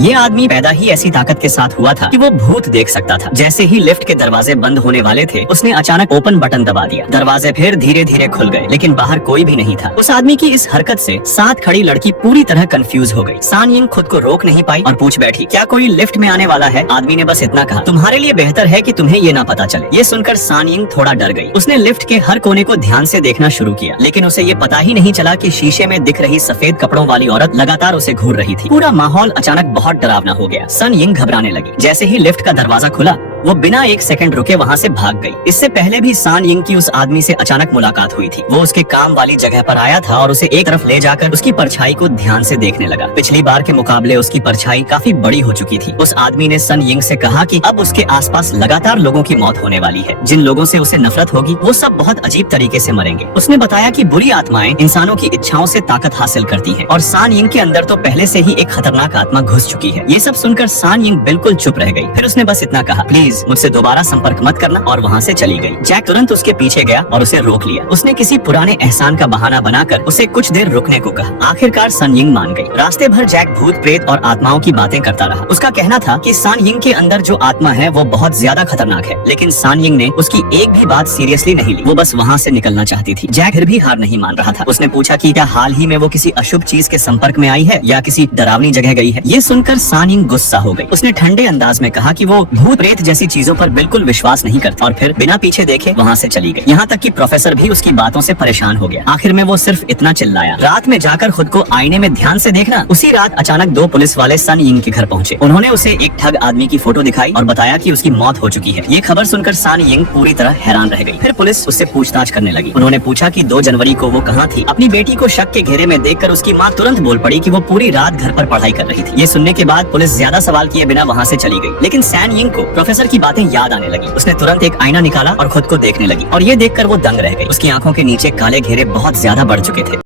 ये आदमी पैदा ही ऐसी ताकत के साथ हुआ था कि वो भूत देख सकता था। जैसे ही लिफ्ट के दरवाजे बंद होने वाले थे, उसने अचानक ओपन बटन दबा दिया। दरवाजे फिर धीरे धीरे खुल गए, लेकिन बाहर कोई भी नहीं था। उस आदमी की इस हरकत से साथ खड़ी लड़की पूरी तरह कंफ्यूज हो गई। सान यिंग खुद को रोक नहीं पाई और पूछ बैठी, क्या कोई लिफ्ट में आने वाला है? आदमी ने बस इतना कहा, तुम्हारे लिए बेहतर है कि तुम्हें ये ना पता चले। ये सुनकर सान यिंग थोड़ा डर गई। उसने लिफ्ट के हर कोने को ध्यान से देखना शुरू किया, लेकिन उसे ये पता ही नहीं चला कि शीशे में दिख रही सफेद कपड़ों वाली औरत लगातार उसे घूर रही थी। पूरा माहौल अचानक बहुत डरावना हो गया। सन यिंग घबराने लगी। जैसे ही लिफ्ट का दरवाजा खुला, वो बिना एक सेकंड रुके वहाँ से भाग गई। इससे पहले भी सान यिंग की उस आदमी से अचानक मुलाकात हुई थी। वो उसके काम वाली जगह पर आया था और उसे एक तरफ ले जाकर उसकी परछाई को ध्यान से देखने लगा। पिछली बार के मुकाबले उसकी परछाई काफी बड़ी हो चुकी थी। उस आदमी ने सन यिंग से कहा कि अब उसके आसपास लगातार लोगों की मौत होने वाली है। जिन लोगों से उसे नफरत होगी, वो सब बहुत अजीब तरीके से मरेंगे। उसने बताया कि बुरी आत्माएं इंसानों की इच्छाओं से ताकत हासिल करती है और सान यिंग के अंदर तो पहले से ही एक खतरनाक आत्मा घुस चुकी है। ये सब सुनकर सान यिंग बिल्कुल चुप रह गई। फिर उसने बस इतना कहा, प्लीज मुझसे दोबारा संपर्क मत करना, और वहाँ से चली गई। जैक तुरंत उसके पीछे गया और उसे रोक लिया। उसने किसी पुराने एहसान का बहाना बनाकर उसे कुछ देर रुकने को कहा। आखिरकार सन यिंग मान गई। रास्ते भर जैक भूत प्रेत और आत्माओं की बातें करता रहा। उसका कहना था कि सान यिंग के अंदर जो आत्मा है वो बहुत ज्यादा खतरनाक है, लेकिन सान यिंग ने उसकी एक भी बात सीरियसली नहीं ली। वो बस वहाँ से निकलना चाहती थी। जैक फिर भी हार नहीं मान रहा था। उसने पूछा कि क्या हाल ही में वो किसी अशुभ चीज के संपर्क में आई है या किसी डरावनी जगह गई है। ये सुनकर सान यिंग गुस्सा हो गई। उसने ठंडे अंदाज में कहा कि वो भूत प्रेत जैसी चीजों पर बिल्कुल विश्वास नहीं करती, और फिर बिना पीछे देखे वहाँ से चली गई। यहाँ तक कि प्रोफेसर भी उसकी बातों से परेशान हो गया। आखिर में वो सिर्फ इतना चिल्लाया, रात में जाकर खुद को आईने में ध्यान से देखना। उसी रात अचानक दो पुलिस वाले सन यिंग के घर पहुँचे। उन्होंने उसे एक ठग आदमी की फोटो दिखाई और बताया कि उसकी मौत हो चुकी है। ये खबर सुनकर सान यिंग पूरी तरह हैरान रह गई। फिर पुलिस उससे पूछताछ करने लगी। उन्होंने पूछा कि 2 जनवरी को वो कहाँ थी। अपनी बेटी को शक के घेरे में देखकर उसकी माँ तुरंत बोल पड़ी कि वो पूरी रात घर पर पढ़ाई कर रही थी। ये सुनने के बाद पुलिस ज्यादा सवाल किए बिना वहाँ से चली गई। लेकिन सान यिंग को प्रोफेसर की बातें याद आने लगी। उसने तुरंत एक आईना निकाला और खुद को देखने लगी, और ये देखकर वो दंग रह गई। उसकी आंखों के नीचे काले घेरे बहुत ज्यादा बढ़ चुके थे।